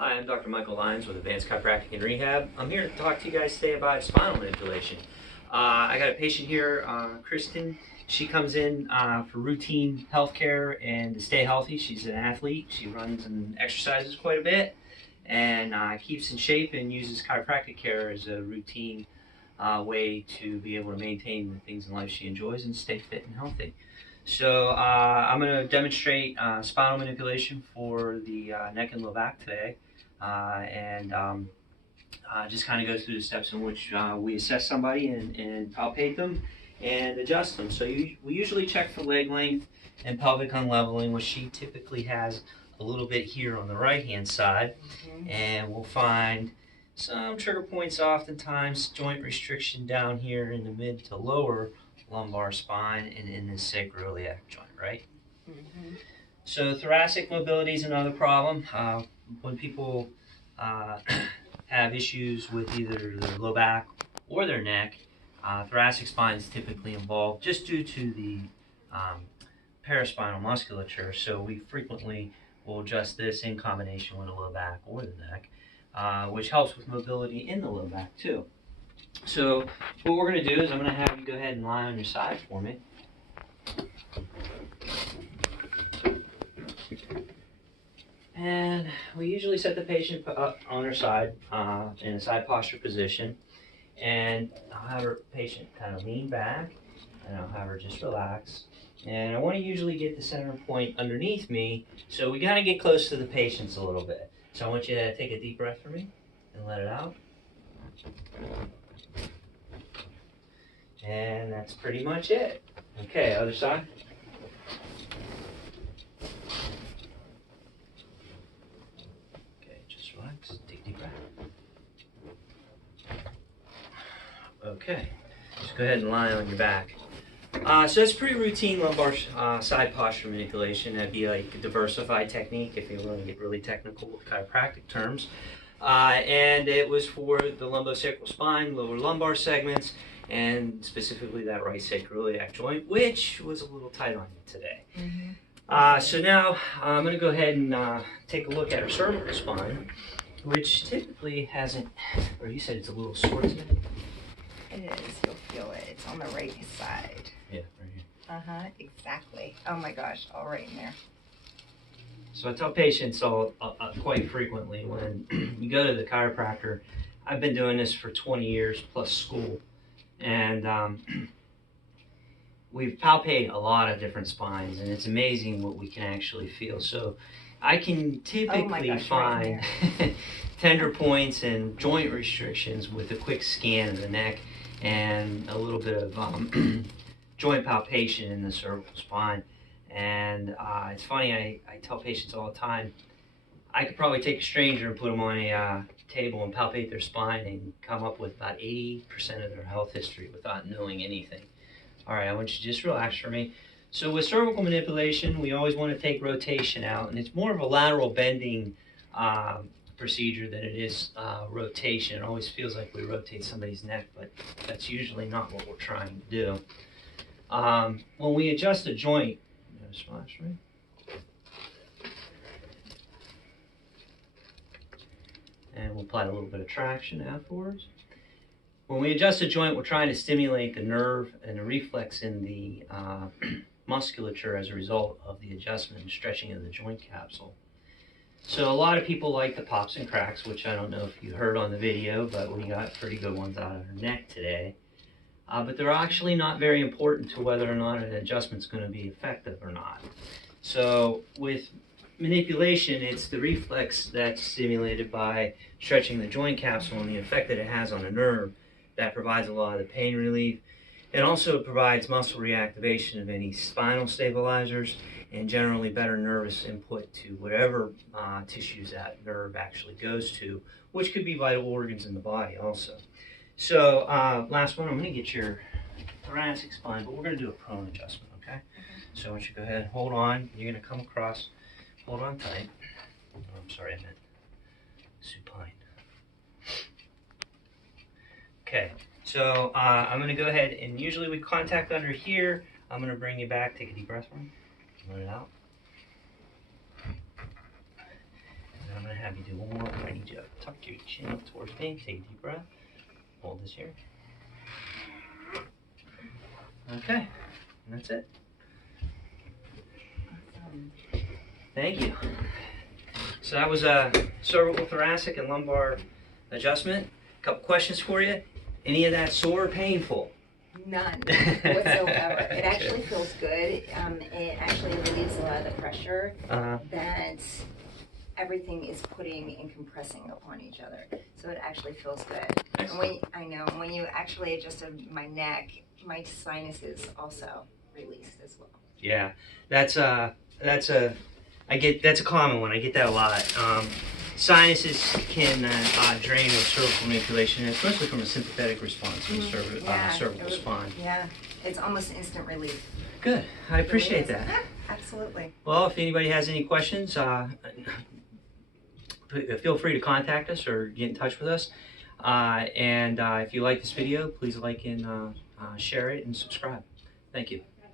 Hi, I'm Dr. Michael Lyons with Advanced Chiropractic Rehab. I'm here to talk to you guys today about spinal manipulation. I got a patient here, Kristen. She comes in for routine health care and to stay healthy. She's an athlete. She runs and exercises quite a bit and keeps in shape and uses chiropractic care as a routine way to be able to maintain the things in life she enjoys and stay fit and healthy. So I'm going to demonstrate spinal manipulation for the neck and low back today. Just kind of go through the steps in which we assess somebody and palpate them and adjust them. So we usually check for leg length and pelvic unleveling, which she typically has a little bit here on the right hand side. And we'll find some trigger points oftentimes, joint restriction down here in the mid to lower lumbar spine and in the sacroiliac joint, right? So thoracic mobility is another problem. When people have issues with either their low back or their neck, thoracic spine is typically involved just due to the paraspinal musculature. So we frequently will adjust this in combination with the low back or the neck, which helps with mobility in the low back too. So what we're going to do is I'm going to have you go ahead and lie on your side for me. And we usually set the patient up on her side in a side posture position. And I'll have her patient kind of lean back and I'll have her just relax. And I want to usually get the center point underneath me, so we got to get close to the patients a little bit. So I want you to take a deep breath for me and let it out. And that's pretty much it. Okay, other side. Okay, just relax, take a deep breath. Okay, just go ahead and lie on your back. So that's pretty routine lumbar side posture manipulation. That'd be like a diversified technique if you want to get really technical with chiropractic terms. And it was for the lumbosacral spine, lower lumbar segments, and specifically that right sacroiliac joint, which was a little tight on you today. So now I'm going to go ahead and take a look at her cervical spine, which typically hasn't, or you said it's a little sore today? It is. You'll feel it. It's on the right side. Yeah, right here. Exactly. Oh my gosh, all right in there. So I tell patients quite frequently when you go to the chiropractor, I've been doing this for 20 years plus school, and we've palpated a lot of different spines, and it's amazing what we can actually feel. So I can typically find tender points and joint restrictions with a quick scan of the neck and a little bit of joint palpation in the cervical spine. And it's funny, I tell patients all the time, I could probably take a stranger and put them on a table and palpate their spine and come up with about 80% of their health history without knowing anything. All right, I want you to just relax for me. So with cervical manipulation, we always want to take rotation out, and it's more of a lateral bending procedure than it is rotation. It always feels like we rotate somebody's neck, but that's usually not what we're trying to do. When we adjust a joint, splash, right? And we'll apply a little bit of traction afterwards. When we adjust a joint, we're trying to stimulate the nerve and the reflex in the musculature as a result of the adjustment and stretching of the joint capsule. So a lot of people like the pops and cracks, which I don't know if you heard on the video, but we got pretty good ones out of her neck today. But they're actually not very important to whether or not an adjustment's going to be effective or not. So with manipulation, it's the reflex that's stimulated by stretching the joint capsule and the effect that it has on the nerve that provides a lot of the pain relief. It also provides muscle reactivation of any spinal stabilizers and generally better nervous input to whatever tissues that nerve actually goes to, which could be vital organs in the body also. So last one, I'm going to get your thoracic spine, but we're going to do a prone adjustment, okay? So I want you to go ahead and hold on. You're going to come across, hold on tight. Oh, I'm sorry, I meant supine. Okay, so I'm going to go ahead and usually we contact under here. I'm going to bring you back. Take a deep breath for me. Let it out. And I'm going to have you do one more. I need you to tuck your chin up towards me. Take a deep breath. Hold this here. Okay, and that's it. Awesome. Thank you. So that was a cervical, thoracic, and lumbar adjustment. A couple questions for you. Any of that sore or painful? None whatsoever. It actually feels good. It actually relieves a lot of the pressure that everything is putting and compressing upon each other. So it actually feels good. And when you actually adjusted my neck, my sinuses also released as well. Yeah, that's a common one. I get that a lot. Sinuses can drain with cervical manipulation. It's mostly from a sympathetic response in the cervical spine. Yeah, it's almost instant relief. Good. I appreciate that. Yeah, absolutely. Well, if anybody has any questions, feel free to contact us or get in touch with us. And if you like this video, please like and share it and subscribe. Thank you.